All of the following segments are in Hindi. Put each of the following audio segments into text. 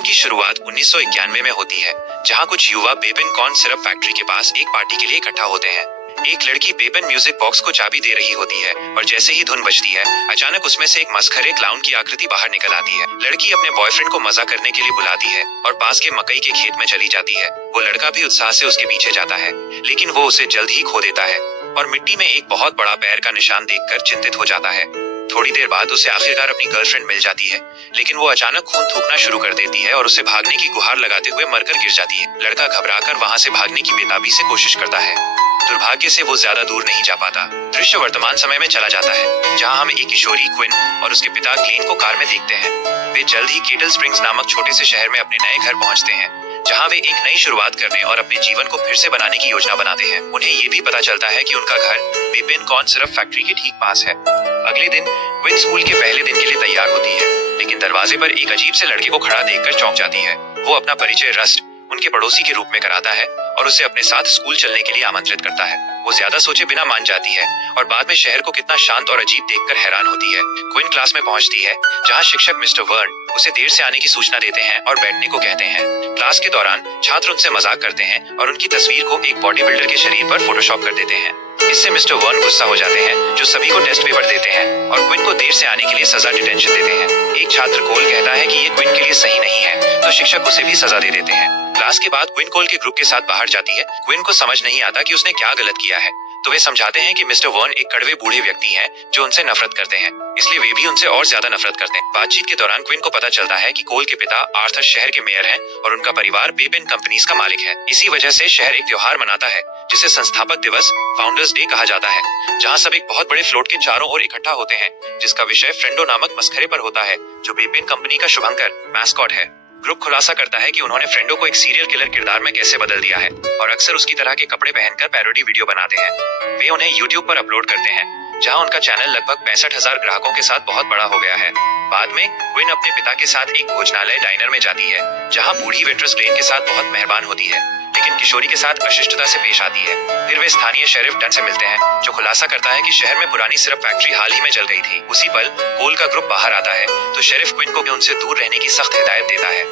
फिल्म की शुरुआत 1991 में होती है, जहां कुछ युवा बेबिन कॉर्न सिरप फैक्ट्री के पास एक पार्टी के लिए इकट्ठा होते हैं। एक लड़की बेबिन म्यूजिक बॉक्स को चाबी दे रही होती है और जैसे ही धुन बजती है, अचानक उसमें से एक मस्खरे क्लाउन की आकृति बाहर निकल आती है। लड़की अपने बॉयफ्रेंड को मजा करने के लिए बुलाती है और पास के मकई के खेत में चली जाती है। वो लड़का भी उत्साह से उसके पीछे जाता है, लेकिन वो उसे जल्द ही खो देता है और मिट्टी में एक बहुत बड़ा पैर का निशान देखकर चिंतित हो जाता है। थोड़ी देर बाद उसे आखिरकार अपनी गर्लफ्रेंड मिल जाती है, लेकिन वो अचानक खून थूकना शुरू कर देती है और उसे भागने की गुहार लगाते हुए मरकर गिर जाती है। लड़का घबराकर वहां से भागने की बेताबी से कोशिश करता है। दुर्भाग्य से वो ज्यादा दूर नहीं जा पाता। दृश्य वर्तमान समय में चला जाता है, जहां हम एक किशोरी क्विन और उसके पिता ग्लेन को कार में देखते हैं। वे जल्द ही केटल स्प्रिंग्स नामक छोटे से शहर में अपने नए घर पहुंचते हैं, जहां वे एक नई शुरुआत करने और अपने जीवन को फिर से बनाने की योजना बनाते हैं। उन्हें ये भी पता चलता है कि उनका घर बेबिन कॉर्न सिरप फैक्ट्री के ठीक पास है। अगले दिन क्विन स्कूल के पहले दिन के लिए तैयार होती है, लेकिन दरवाजे पर एक अजीब से लड़के को खड़ा देखकर चौंक जाती है। वो अपना परिचय रस्ट, उनके पड़ोसी के रूप में कराता है और उसे अपने साथ स्कूल चलने के लिए आमंत्रित करता है। वो ज्यादा सोचे बिना मान जाती है और बाद में शहर को कितना शांत और अजीब देखकर हैरान होती है। क्विन क्लास में पहुंचती है, जहां शिक्षक मिस्टर वर्न उसे देर से आने की सूचना देते हैं और बैठने को कहते हैं। क्लास के दौरान छात्र उनसे मजाक करते हैं और उनकी तस्वीर को एक बॉडी बिल्डर के शरीर पर फोटोशॉप कर देते हैं। इससे मिस्टर वर्न गुस्सा हो जाते हैं, जो सभी को टेस्ट पेपर देते हैं और क्विन को देर से आने के लिए सजा डिटेंशन देते हैं। एक छात्र कोल कहता है कि ये क्विन के लिए सही नहीं है, तो शिक्षक उसे भी सजा दे देते हैं। क्लास के बाद क्विन कोल के ग्रुप के साथ बाहर जाती है। क्विन को समझ नहीं आता कि उसने क्या गलत किया है, तो वे समझाते हैं कि मिस्टर वर्न एक कड़वे बूढ़े व्यक्ति हैं जो उनसे नफरत करते हैं, इसलिए वे भी उनसे और ज्यादा नफरत करते हैं। बातचीत के दौरान क्विन को पता चलता है कि कोल के पिता आर्थर शहर के मेयर हैं और उनका परिवार बेबिन कंपनीज का मालिक है। इसी वजह से शहर एक त्योहार मनाता है, जिसे संस्थापक दिवस फाउंडर्स डे कहा जाता है, जहां सब एक बहुत बड़े फ्लोट के चारों ओर इकट्ठा होते हैं, जिसका विषय फ्रेंडो नामक मस्खरे पर होता है, जो बेबिन कंपनी का शुभंकर मैस्कॉट है। ग्रुप खुलासा करता है कि उन्होंने फ्रेंडो को एक सीरियल किलर किरदार में कैसे बदल दिया है और अक्सर उसकी तरह के कपड़े पहनकर पैरोडी वीडियो बनाते हैं। वे उन्हें यूट्यूब पर अपलोड करते हैं, जहां उनका चैनल लगभग 65,000 ग्राहकों के साथ बहुत बड़ा हो गया है। बाद में क्विन अपने पिता के साथ एक भोजनालय डाइनर में जाती है, जहां बूढ़ी वेट्रेस ग्लेन के साथ बहुत मेहरबान होती है, लेकिन किशोरी के साथ अशिष्टता से पेश आती है। फिर वे स्थानीय शेरिफ डन से मिलते हैं, जो खुलासा करता है कि शहर में पुरानी सिरप फैक्ट्री हाल ही में जल गई थी। उसी पल कोल का ग्रुप बाहर आता है, तो शेरिफ क्विन को उनसे दूर रहने की सख्त हिदायत देता है।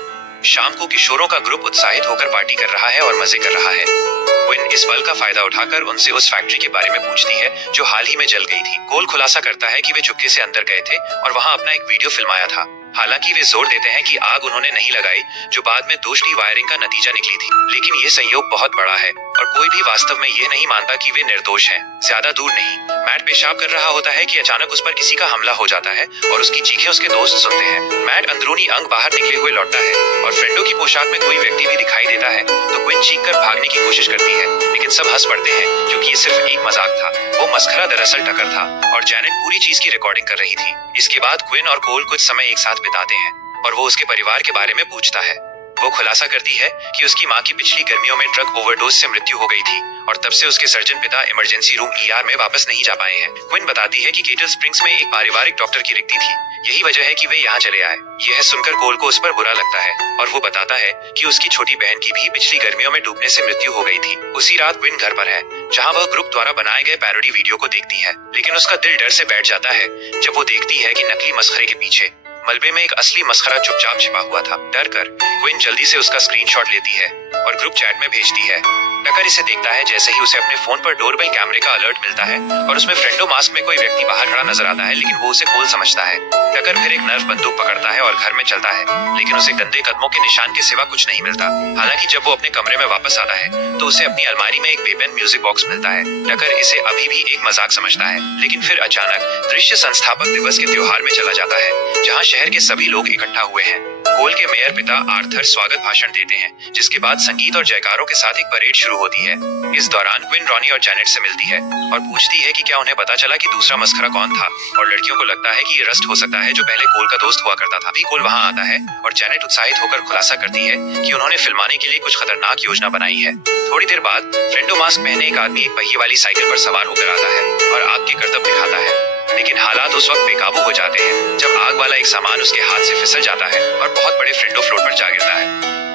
शाम को किशोरों का ग्रुप उत्साहित होकर पार्टी कर रहा है और मजे कर रहा है। क्विन इस पल का फायदा उठाकर उनसे उस फैक्ट्री के बारे में पूछती है, जो हाल ही में जल गई थी। कोल खुलासा करता है कि वे चुपके से अंदर गए थे और वहां अपना एक वीडियो फिल्माया था। हालांकि वे जोर देते हैं कि आग उन्होंने नहीं लगाई, जो बाद में दोष की वायरिंग का नतीजा निकली थी। लेकिन ये संयोग बहुत बड़ा है और कोई भी वास्तव में ये नहीं मानता कि वे निर्दोष हैं। ज्यादा दूर नहीं, मैट पेशाब कर रहा होता है कि अचानक उस पर किसी का हमला हो जाता है और उसकी चीखें उसके दोस्त सुनते हैं। मैट अंदरूनी अंग बाहर निकले हुए लौटता है और फ्रेंडो की पोशाक में कोई व्यक्ति भी दिखाई देता है, तो क्विन चीख कर भागने की कोशिश करती है, लेकिन सब हंस पड़ते हैं क्योंकि ये सिर्फ एक मजाक था। वो मस्खरा दरअसल टकर था और जैनेट पूरी चीज की रिकॉर्डिंग कर रही थी। इसके बाद क्विन और कोल कुछ समय एक साथ बिताते हैं और वो उसके परिवार के बारे में पूछता है। वो खुलासा करती है कि उसकी माँ की पिछली गर्मियों में ड्रग ओवरडोज से मृत्यु हो गई थी और तब से उसके सर्जन पिता इमरजेंसी रूम ईआर में वापस नहीं जा पाए हैं। क्विन बताती है कि केटल स्प्रिंग्स में एक पारिवारिक डॉक्टर की रिक्ति थी, यही वजह है कि वे यहाँ चले आए। यह सुनकर कोल को उस पर बुरा लगता है और वो बताता है कि उसकी छोटी बहन की भी पिछली गर्मियों में डूबने से मृत्यु हो गई थी। उसी रात क्विन घर पर है, जहाँ वह ग्रुप द्वारा बनाए गए पैरोडी वीडियो को देखती है, लेकिन उसका दिल डर से बैठ जाता है जब वो देखती है कि नकली मस्खरे के पीछे मलबे में एक असली मस्खरा चुपचाप छिपा हुआ था। डर कर क्विन जल्दी से उसका स्क्रीनशॉट लेती है और ग्रुप चैट में भेजती है। टकर इसे देखता है जैसे ही उसे अपने फोन पर डोरबेल कैमरे का अलर्ट मिलता है और उसमें फ्रेंडो मास्क में कोई व्यक्ति बाहर खड़ा नजर आता है, लेकिन वो उसे कोल समझता है। टकर फिर एक नर्व बंदूक पकड़ता है और घर में चलता है, लेकिन उसे गंदे कदमों के निशान के सिवा कुछ नहीं मिलता। हालांकि जब वो अपने कमरे में वापस आता है, तो उसे अपनी अलमारी में एक बेबिन म्यूजिक बॉक्स मिलता है। टकर इसे अभी भी एक मजाक समझता है, लेकिन फिर अचानक दृश्य संस्थापक दिवस के त्योहार में चला जाता है, जहाँ शहर के सभी लोग इकट्ठा हुए हैं। कोल के मेयर पिता आर्थर स्वागत भाषण देते हैं, जिसके बाद संगीत और जयकारों के साथ एक परेड शुरू होती है। इस दौरान क्विन रॉनी और जैनेट से मिलती है और पूछती है कि क्या उन्हें पता चला कि दूसरा मस्खरा कौन था, और लड़कियों को लगता है कि ये रस्ट हो सकता है, जो पहले कोल का दोस्त हुआ करता था। अभी कोल वहां आता है और जैनेट उत्साहित होकर खुलासा करती है कि उन्होंने फिल्माने के लिए कुछ खतरनाक योजना बनाई है। थोड़ी देर बाद फ्रेंडो मास्क पहने एक आदमी एक पहिए वाली साइकिल पर सवार होकर आता है और आग के करतब दिखाता है, लेकिन हालात उस वक्त बेकाबू हो जाते हैं जब आग वाला एक सामान उसके हाथ से फिसल जाता है और बहुत बड़े फ्रेंडो फ्लोट पर जा गिरता है।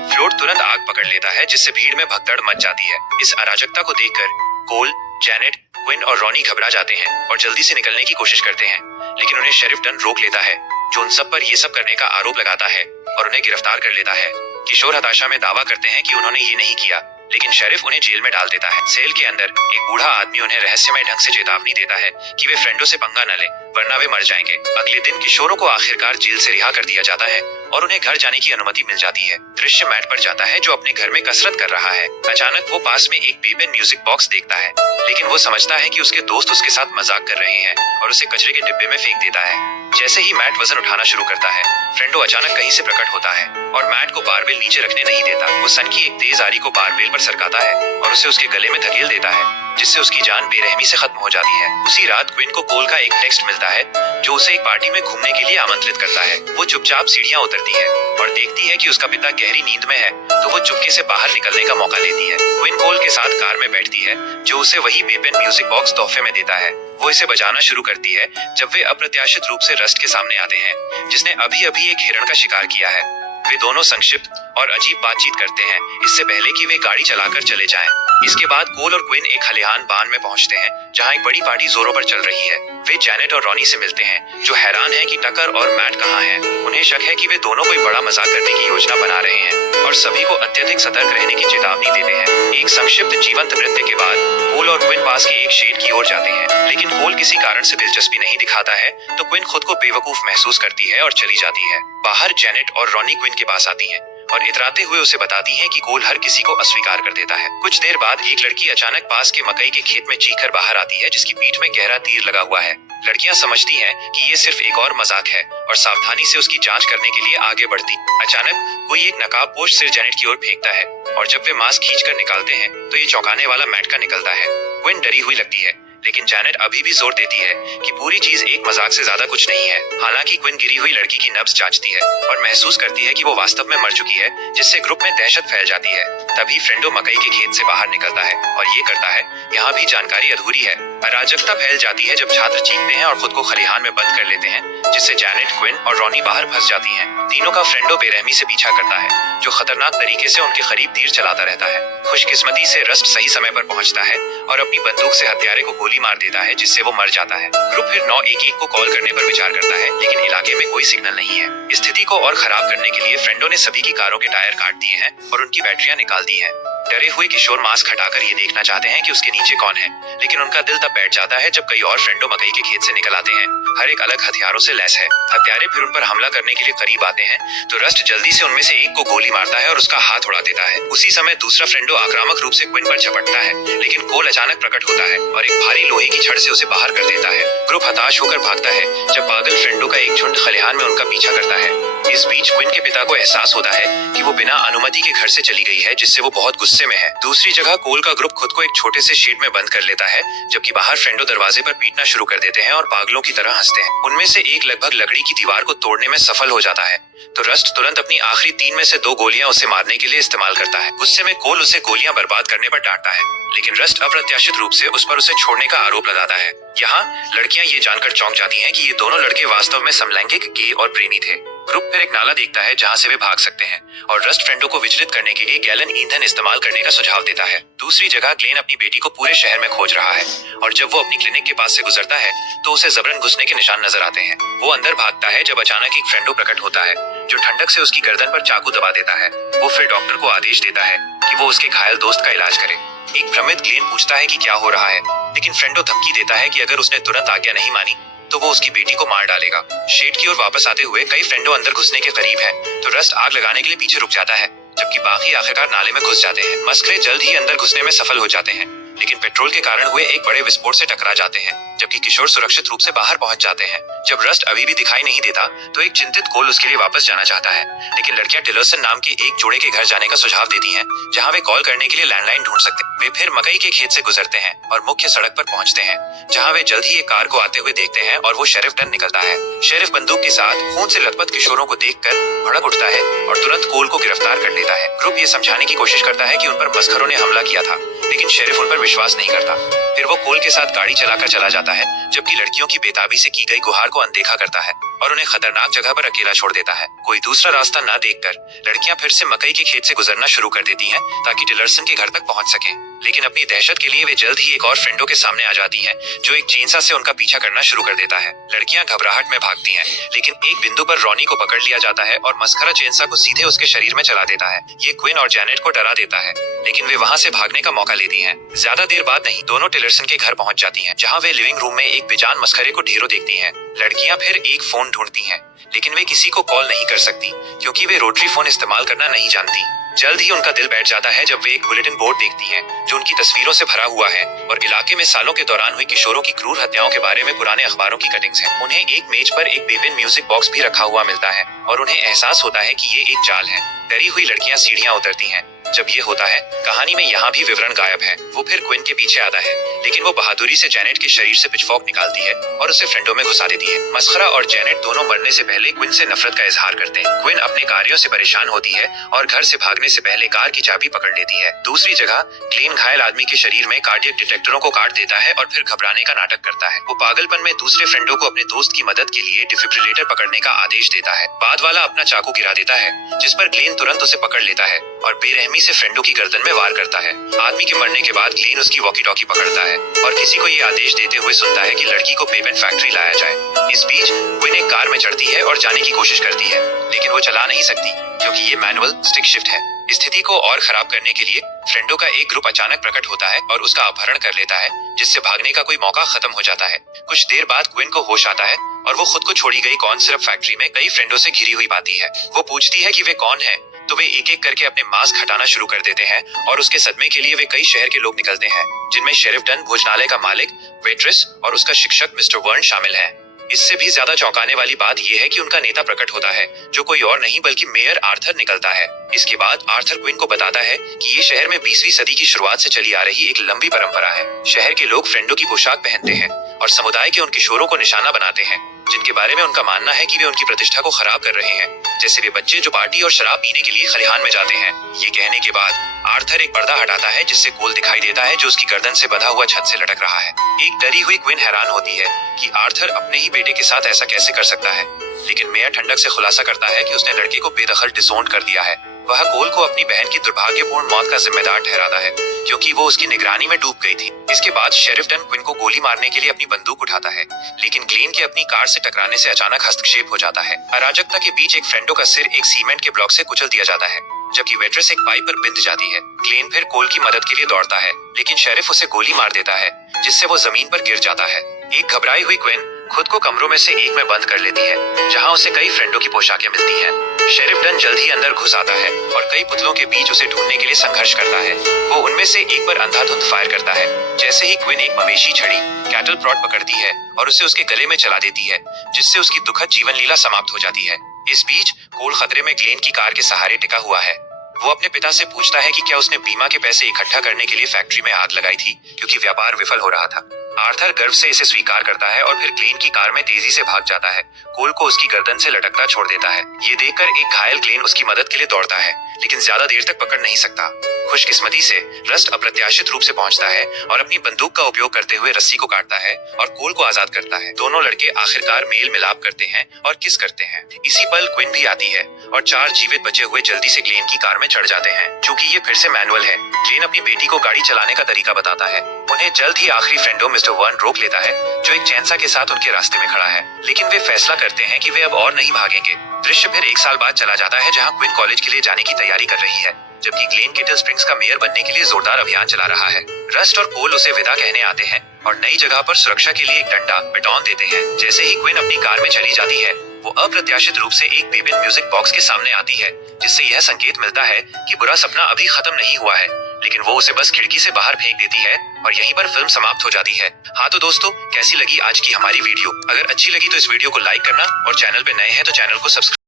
फ्लोट तुरंत आग पकड़ लेता है, जिससे भीड़ में भगदड़ मच जाती है। इस अराजकता को देखकर कोल, जैनेट, क्विन और रॉनी घबरा जाते हैं और जल्दी से निकलने की कोशिश करते हैं, लेकिन उन्हें शेरिफ डन रोक लेता है, जो उन सब पर ये सब करने का आरोप लगाता है और उन्हें गिरफ्तार कर लेता है। किशोर हताशा में दावा करते हैं कि उन्होंने ये नहीं किया, लेकिन शेरिफ उन्हें जेल में डाल देता है। सेल के अंदर एक बूढ़ा आदमी उन्हें रहस्यमय ढंग से चेतावनी देता है कि वे फ्रेंडों से पंगा न लें, वरना वे मर जाएंगे। अगले दिन किशोरों को आखिरकार जेल से रिहा कर दिया जाता है और उन्हें घर जाने की अनुमति मिल जाती है। दृश्य मैट पर जाता है जो अपने घर में कसरत कर रहा है। अचानक वो पास में एक बेपेन म्यूजिक बॉक्स देखता है, लेकिन वो समझता है कि उसके दोस्त उसके साथ मजाक कर रहे हैं और उसे कचरे के डिब्बे में फेंक देता है। जैसे ही मैट वजन उठाना शुरू करता है, फ्रेंडो अचानक कहीं से प्रकट होता है और मैट को बारबेल नीचे रखने नहीं देता। वो सन की एक तेज आरी को बारबेल पर सरकाता है और उसे उसके गले में धकेल देता है, जिससे उसकी जान बेरहमी से खत्म हो जाती है। उसी रात क्विन को कोल का एक टेक्स्ट मिलता है जो उसे एक पार्टी में घूमने के लिए आमंत्रित करता है। वो चुपचाप सीढ़ियां उतरती है और देखती है कि उसका पिता गहरी नींद में है, तो वो चुपके से बाहर निकलने का मौका लेती है। क्विन कोल के साथ कार में बैठती है, जो उसे वही बेपेन म्यूजिक बॉक्स तोहफे में देता है। वो इसे बजाना शुरू करती है जब वे अप्रत्याशित रूप से रस्ट के सामने आते हैं, जिसने अभी अभी एक हिरण का शिकार किया है। वे दोनों संक्षिप्त और अजीब बातचीत करते हैं, इससे पहले कि वे गाड़ी चलाकर चले जाएं। इसके बाद कोल और क्विन एक खलिहान बान में पहुंचते हैं, जहां एक बड़ी पार्टी जोरों पर चल रही है। वे जैनेट और रॉनी से मिलते हैं, जो हैरान हैं कि टकर और मैट कहाँ हैं। उन्हें शक है कि वे दोनों कोई बड़ा मजाक करने की योजना बना रहे हैं और सभी को अत्यधिक सतर्क रहने की चेतावनी देते हैं। एक संक्षिप्त जीवंत नृत्य के बाद कोल और क्विन पास के एक शेड की ओर जाते हैं, लेकिन कोल किसी कारण से दिलचस्पी नहीं दिखाता है, तो क्विन खुद को बेवकूफ महसूस करती है और चली जाती है। बाहर जैनेट और रॉनी क्विन के पास आती हैं और इतराते हुए उसे बताती हैं कि कोल हर किसी को अस्वीकार कर देता है। कुछ देर बाद एक लड़की अचानक पास के मकई के खेत में चीखकर बाहर आती है, जिसकी पीठ में गहरा तीर लगा हुआ है। लड़कियां समझती हैं कि ये सिर्फ एक और मजाक है और सावधानी से उसकी जांच करने के लिए आगे बढ़ती। अचानक कोई एक नकाबपोश सिर जैनेट की ओर फेंकता है और जब वे मास्क खींचकर निकालते हैं तो ये चौंकाने वाला मैट का निकलता है। क्विन डरी हुई लगती है, लेकिन जैनेट अभी भी जोर देती है कि पूरी चीज एक मजाक से ज्यादा कुछ नहीं है। हालांकि क्विन गिरी हुई लड़की की नब्ज जांचती है और महसूस करती है कि वो वास्तव में मर चुकी है, जिससे ग्रुप में दहशत फैल जाती है। तभी फ्रेंडो मकई के खेत से बाहर निकलता है और ये करता है। यहाँ भी जानकारी अधूरी है। अराजकता फैल जाती है जब छात्र चीखते हैं और खुद को खलिहान में बंद कर लेते हैं, जिससे जैनेट, क्विन और रॉनी बाहर फंस जाती हैं। तीनों का फ्रेंडो बेरहमी से पीछा करता है, जो खतरनाक तरीके से उनके करीब तीर चलाता रहता है। खुशकिस्मती से रस्ट सही समय पर पहुंचता है और अपनी बंदूक से हत्यारे को गोली मार देता है, जिससे वो मर जाता है। ग्रुप फिर 911 को कॉल करने पर विचार करता है, लेकिन इलाके में कोई सिग्नल नहीं है। स्थिति को और खराब करने के लिए फ्रेंडो ने सभी की कारों के टायर काट दिए हैं और उनकी बैटरियां निकाल दी हैं। डरे हुए किशोर मास्क हटाकर ये देखना चाहते हैं कि उसके नीचे कौन है, लेकिन उनका दिल तब बैठ जाता है जब कई और फ्रेंडो मकई के खेत से निकल आते हैं। हर एक अलग हथियारों से लैस है। हत्यारे फिर उन पर हमला करने के लिए करीब आते हैं, तो रस्ट जल्दी से उनमें से एक को गोली मारता है और उसका हाथ उड़ा देता है। उसी समय दूसरा फ्रेंडो आक्रामक रूप से क्विन पर झपटता है, लेकिन कोल अचानक प्रकट होता है और एक भारी लोहे की छड़ से उसे बाहर कर देता है। ग्रुप हताश होकर भागता है जब पागल फ्रेंडो का एक झुंड खलिहान में उनका पीछा करता है। इस बीच क्विन के पिता को एहसास होता है कि वो बिना अनुमति के घर से चली गई है, जिससे वो बहुत गुस्से में है। दूसरी जगह कोल का ग्रुप खुद को एक छोटे से शेड में बंद कर लेता है, जबकि बाहर फ्रेंडो दरवाजे पर पीटना शुरू कर देते हैं और पागलों की तरह हंसते हैं। उनमें से एक लगभग लकड़ी की दीवार को तोड़ने में सफल हो जाता है, तो रस्ट तुरंत अपनी आखिरी 3 में से 2 गोलियां उसे मारने के लिए इस्तेमाल करता है। गुस्से में कोल उसे गोलियां बर्बाद करने पर डांटता है, लेकिन रस्ट अप्रत्याशित रूप से उस पर उसे छोड़ने का आरोप लगाता है। यहाँ लड़कियां ये जानकर चौंक जाती हैं कि ये दोनों लड़के वास्तव में समलैंगिक, गे और प्रेमी थे। ग्रुप फिर एक नाला देखता है जहाँ से वे भाग सकते हैं और रस्ट फ्रेंडो को विचलित करने के लिए गैलन ईंधन इस्तेमाल करने का सुझाव देता है। दूसरी जगह ग्लेन अपनी बेटी को पूरे शहर में खोज रहा है और जब वो अपनी क्लिनिक के पास से गुजरता है तो उसे जबरन घुसने के निशान नजर आते हैं। वो अंदर भागता है जब अचानक एक फ्रेंडो प्रकट होता है, जो ठंडक से उसकी गर्दन पर चाकू दबा देता है। वो फिर डॉक्टर को आदेश देता है कि वो उसके घायल दोस्त का इलाज करे। एक भ्रमित ग्लेन पूछता है कि क्या हो रहा है, लेकिन फ्रेंडो धमकी देता है कि अगर उसने तुरंत आज्ञा नहीं मानी तो वो उसकी बेटी को मार डालेगा। शेड की ओर वापस आते हुए कई फ्रेंडो अंदर घुसने के करीब हैं, तो रस्ट आग लगाने के लिए पीछे रुक जाता है, जबकि बाकी आखिरकार नाले में घुस जाते हैं। मस्करे जल्द ही अंदर घुसने में सफल हो जाते हैं, लेकिन पेट्रोल के कारण हुए एक बड़े विस्फोट से टकरा जाते हैं, जबकि किशोर सुरक्षित रूप से बाहर पहुंच जाते हैं। जब रस्ट अभी भी दिखाई नहीं देता तो एक चिंतित कोल उसके लिए वापस जाना चाहता है, लेकिन लड़कियां टिलर्सन नाम के एक जोड़े के घर जाने का सुझाव देती हैं, जहां वे कॉल करने के लिए लैंडलाइन ढूंढ सकते हैं। वे फिर मकई के खेत से गुजरते हैं और मुख्य सड़क पर पहुंचते हैं, जहां वे जल्द ही एक कार को आते हुए देखते हैं और वो शेरिफ डन निकलता है। शेरिफ बंदूक के साथ खून से लथपथ किशोरों को देखकर भड़क उठता है और तुरंत कोल को गिरफ्तार कर लेता है। ग्रुप ये समझाने की कोशिश करता है कि उन पर मस्खरों ने हमला किया था, लेकिन शेरिफ उन पर विश्वास नहीं करता। फिर वो कोल के साथ गाड़ी चलाकर चला जाता है, जबकि लड़कियों की बेताबी से की गई गुहार को अनदेखा करता है और उन्हें खतरनाक जगह पर अकेला छोड़ देता है। कोई दूसरा रास्ता न देखकर लड़कियां फिर से मकई के खेत से गुजरना शुरू कर देती हैं ताकि टिलर्सन के घर तक पहुंच सकें। लेकिन अपनी दहशत के लिए वे जल्द ही एक और फ्रेंडों के सामने आ जाती हैं, जो एक चेनसा से उनका पीछा करना शुरू कर देता है। लड़कियां घबराहट में भागती हैं, लेकिन एक बिंदु पर रॉनी को पकड़ लिया जाता है और मस्खरा चेनसा को सीधे उसके शरीर में चला देता है। ये क्विन और जैनेट को डरा देता है, लेकिन वे वहाँ से भागने का मौका लेती हैं। ज्यादा देर बाद नहीं, दोनों टिलरसन के घर पहुंच जाती हैं, जहाँ वे लिविंग रूम में एक बेजान मस्खरे को ढेरों देखती हैं। लड़कियां फिर एक फोन ढूंढती हैं, लेकिन वे किसी को कॉल नहीं कर सकती क्योंकि वे रोटरी फोन इस्तेमाल करना नहीं जानती। जल्द ही उनका दिल बैठ जाता है जब वे एक बुलेटिन बोर्ड देखती हैं, जो उनकी तस्वीरों से भरा हुआ है और इलाके में सालों के दौरान हुई किशोरों की क्रूर हत्याओं के बारे में पुराने अखबारों की कटिंग्स हैं। उन्हें एक मेज पर एक बेबिन म्यूजिक बॉक्स भी रखा हुआ मिलता है और उन्हें एहसास होता है कि ये एक चाल है। डरी हुई लड़कियां सीढ़ियां उतरती हैं। जब ये होता है, कहानी में यहाँ भी विवरण गायब है। वो फिर क्विन के पीछे आता है, लेकिन वो बहादुरी से जैनेट के शरीर से पिचफॉर्क निकालती है और उसे फ्रेंडों में घुसा देती है। मस्खरा और जैनेट दोनों मरने से पहले क्विन से नफरत का इजहार करते हैं। क्विन अपने कार्यों से परेशान होती है और घर से भागने से पहले कार की चाबी पकड़ लेती है। दूसरी जगह क्लीन घायल आदमी के शरीर में कार्डियक डिटेक्टरों को काट देता है और फिर घबराने का नाटक करता है। वो पागलपन में दूसरे फ्रेंडों को अपने दोस्त की मदद के लिए डिफिब्रिलेटर पकड़ने का आदेश देता है। बाद वाला अपना चाकू गिरा देता है, जिस पर क्लीन तुरंत उसे पकड़ लेता है और बेरहमी से फ्रेंडों की गर्दन में वार करता है। आदमी के मरने के बाद क्लीन उसकी वॉकी टॉकी पकड़ता है और किसी को ये आदेश देते हुए सुनता है कि लड़की को बेबन फैक्ट्री लाया जाए। इस बीच क्विन एक कार में चढ़ती है और जाने की कोशिश करती है, लेकिन वो चला नहीं सकती क्योंकि ये मैनुअल स्टिक शिफ्ट है। स्थिति को और खराब करने के लिए फ्रेंडों का एक ग्रुप अचानक प्रकट होता है और उसका अपहरण कर लेता है, जिससे भागने का कोई मौका खत्म हो जाता है। कुछ देर बाद क्विन को होश आता है और वो खुद को छोड़ी गई कॉर्न सिरप फैक्ट्री में कई फ्रेंडों से घिरी हुई पाती है। वो पूछती है कि वे कौन है, तो वे एक एक करके अपने मास्क हटाना शुरू कर देते हैं और उसके सदमे के लिए वे कई शहर के लोग निकलते हैं, जिनमें शेरिफ डन, भोजनालय का मालिक, वेट्रेस और उसका शिक्षक मिस्टर वर्न शामिल हैं। इससे भी ज्यादा चौंकाने वाली बात यह है कि उनका नेता प्रकट होता है, जो कोई और नहीं बल्कि मेयर आर्थर निकलता है। इसके बाद आर्थर क्विन को बताता है कि ये शहर में 20वीं सदी की शुरुआत से चली आ रही एक लंबी परंपरा है। शहर के लोग फ्रेंडों की पोशाक पहनते हैं और समुदाय के उन किशोरों को निशाना बनाते हैं जिनके बारे में उनका मानना है कि वे उनकी प्रतिष्ठा को खराब कर रहे हैं, जैसे वे बच्चे जो पार्टी और शराब पीने के लिए खलिहान में जाते हैं। ये कहने के बाद आर्थर एक पर्दा हटाता है, जिससे कोल दिखाई देता है जो उसकी गर्दन से बंधा हुआ छत से लटक रहा है। एक डरी हुई क्विन हैरान होती है कि आर्थर अपने ही बेटे के साथ ऐसा कैसे कर सकता है, लेकिन मेयर ठंडक से खुलासा करता है कि उसने लड़के को बेदखल डिसोन कर दिया है। वह कोल को अपनी बहन की दुर्भाग्यपूर्ण मौत का जिम्मेदार ठहराता है, क्योंकि वो उसकी निगरानी में डूब गई थी। इसके बाद शेरिफ डन क्विन को गोली मारने के लिए अपनी बंदूक उठाता है, लेकिन क्लीन के अपनी कार से टकराने से अचानक हस्तक्षेप हो जाता है। अराजकता के बीच एक फ्रेंडों का सिर एक सीमेंट के ब्लॉक से कुचल दिया जाता है, जबकि वेट्रेस एक पाइप पर बिंध जाती है। क्लीन फिर कोल की मदद के लिए दौड़ता है, लेकिन शेरिफ उसे गोली मार देता है, जिससे वो जमीन पर गिर जाता है। एक घबराई हुई क्विन खुद को कमरों में से एक में बंद कर लेती है, जहां उसे कई फ्रेंडों की पोशाकें मिलती हैं। शेरिफ डन जल्द ही अंदर घुस आता है और कई पुतलों के बीच उसे ढूंढने के लिए संघर्ष करता है। वो उनमें से एक पर अंधाधुंध फायर करता है। जैसे ही क्विन एक मवेशी छड़ी कैटल प्रॉट पकड़ती है और उसे उसके गले में चला देती है, जिससे उसकी दुखद जीवन लीला समाप्त हो जाती है। इस बीच कोल खतरे में ग्लेन की कार के सहारे टिका हुआ है। वो अपने पिता से पूछता है कि क्या उसने बीमा के पैसे इकट्ठा करने के लिए फैक्ट्री में आग लगाई थी, क्योंकि व्यापार विफल हो रहा था। आर्थर गर्व से इसे स्वीकार करता है और फिर क्लेन की कार में तेजी से भाग जाता है। कोल को उसकी गर्दन से लटकता छोड़ देता है। ये देखकर एक घायल क्लेन उसकी मदद के लिए दौड़ता है, लेकिन ज्यादा देर तक पकड़ नहीं सकता। खुशकिस्मती से रस्ट अप्रत्याशित रूप से पहुंचता है और अपनी बंदूक का उपयोग करते हुए रस्सी को काटता है और कोल को आजाद करता है। दोनों लड़के आखिरकार मेल मिलाप करते हैं और किस करते हैं। इसी पल क्विन भी आती है और 4 जीवित बचे हुए जल्दी से क्लेन की कार में चढ़ जाते हैं। चूंकि ये फिर से मैनुअल है, क्लेन अपनी बेटी को गाड़ी चलाने का तरीका बताता है। उन्हें जल्द ही आखिरी फ्रेंडो मिस्टर वर्न रोक लेता है, जो एक चैनसा के साथ उनके रास्ते में खड़ा है, लेकिन वे फैसला करते हैं कि वे अब और नहीं भागेंगे। दृश्य फिर 1 साल बाद चला जाता है, जहाँ क्विन कॉलेज के लिए जाने की तैयारी कर रही है, जबकि क्लेन केटल स्प्रिंग्स का मेयर बनने के लिए जोरदार अभियान चला रहा है। रस्ट और कोल उसे विदा कहने आते हैं और नई जगह पर सुरक्षा के लिए एक डंडा बैटॉन देते हैं। जैसे ही क्विन अपनी कार में चली जाती है, वो अप्रत्याशित रूप से एक बेबिन म्यूजिक बॉक्स के सामने आती है, जिससे यह संकेत मिलता है कि बुरा सपना अभी खत्म नहीं हुआ है, लेकिन वो उसे बस खिड़की से बाहर फेंक देती है और यहीं पर फिल्म समाप्त हो जाती है। हाँ तो दोस्तों, कैसी लगी आज की हमारी वीडियो? अगर अच्छी लगी तो इस वीडियो को लाइक करना और चैनल पे नए हैं तो चैनल को सब्सक्राइब